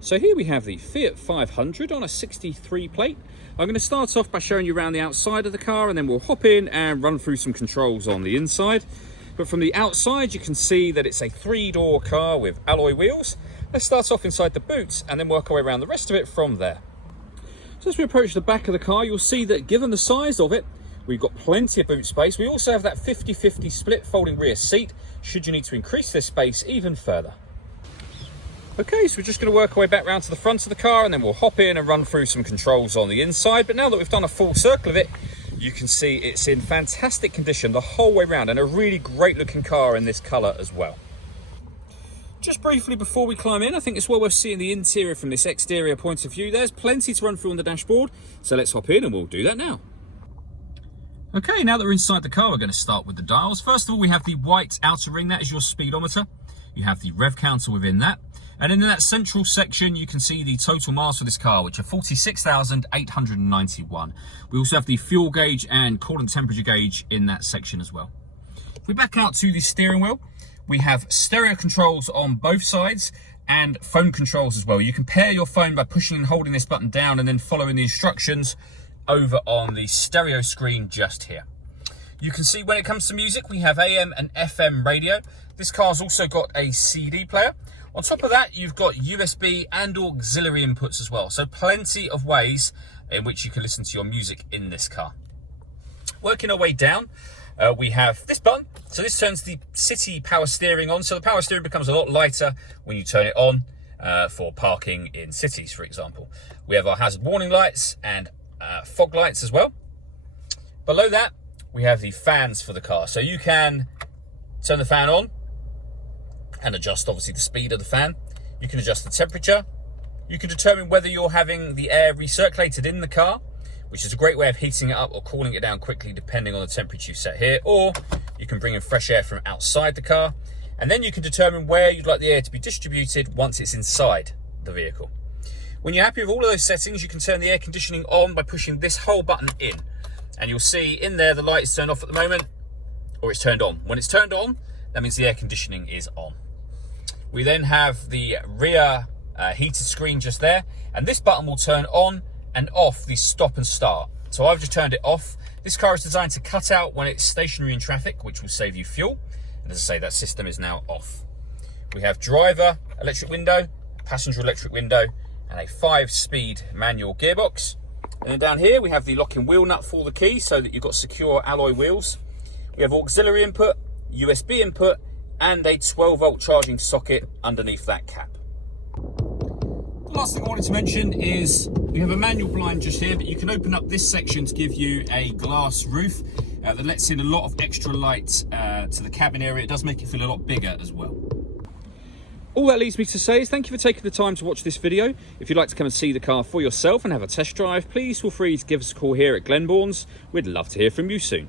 So here we have the Fiat 500 on a 63 plate. I'm going to start off by showing you around the outside of the car, and then we'll hop in and run through some controls on the inside. But from the outside you can see that it's a 3-door car with alloy wheels. Let's start off inside the boot and then work our way around the rest of it from there. So as we approach the back of the car, you'll see that given the size of it, we've got plenty of boot space. We also have that 50-50 split folding rear seat should you need to increase this space even further. Okay, so we're just going to work our way back round to the front of the car, and then we'll hop in and run through some controls on the inside. But now that we've done a full circle of it, you can see it's in fantastic condition the whole way round, and a really great looking car in this colour as well. Just briefly before we climb in, I think it's well worth seeing the interior from this exterior point of view. There's plenty to run through on the dashboard, so let's hop in and we'll do that now. Okay, now that we're inside the car, we're going to start with the dials. First of all, we have the white outer ring. That is your speedometer. You have the rev counter within that. And in that central section, you can see the total miles for this car, which are 46,891. We also have the fuel gauge and coolant temperature gauge in that section as well. If we back out to the steering wheel, we have stereo controls on both sides and phone controls as well. You can pair your phone by pushing and holding this button down and then following the instructions over on the stereo screen just here. You can see when it comes to music, we have AM and FM radio. This car's also got a CD player. On top of that, you've got USB and auxiliary inputs as well. So plenty of ways in which you can listen to your music in this car. Working our way down, we have this button. So this turns the city power steering on. So the power steering becomes a lot lighter when you turn it on for parking in cities, for example. We have our hazard warning lights and fog lights as well. Below that, we have the fans for the car. So you can turn the fan on and adjust obviously the speed of the fan. You can adjust the temperature. You can determine whether you're having the air recirculated in the car, which is a great way of heating it up or cooling it down quickly depending on the temperature you set here, or you can bring in fresh air from outside the car, and then you can determine where you'd like the air to be distributed once it's inside the vehicle. When you're happy with all of those settings, you can turn the air conditioning on by pushing this whole button in, and you'll see in there the light is turned off at the moment, or it's turned on. When it's turned on, that means the air conditioning is on. We then have the rear heated screen just there, and this button will turn on and off the stop and start. So I've just turned it off. This car is designed to cut out when it's stationary in traffic, which will save you fuel. And as I say, that system is now off. We have driver electric window, passenger electric window, and a 5-speed manual gearbox. And then down here we have the locking wheel nut for the key so that you've got secure alloy wheels. We have auxiliary input, USB input, and a 12-volt charging socket underneath that cap. The last thing I wanted to mention is we have a manual blind just here, but you can open up this section to give you a glass roof that lets in a lot of extra light to the cabin area. It does make it feel a lot bigger as well. All that leaves me to say is thank you for taking the time to watch this video. If you'd like to come and see the car for yourself and have a test drive, please feel free to give us a call here at Glenbourne's. We'd love to hear from you soon.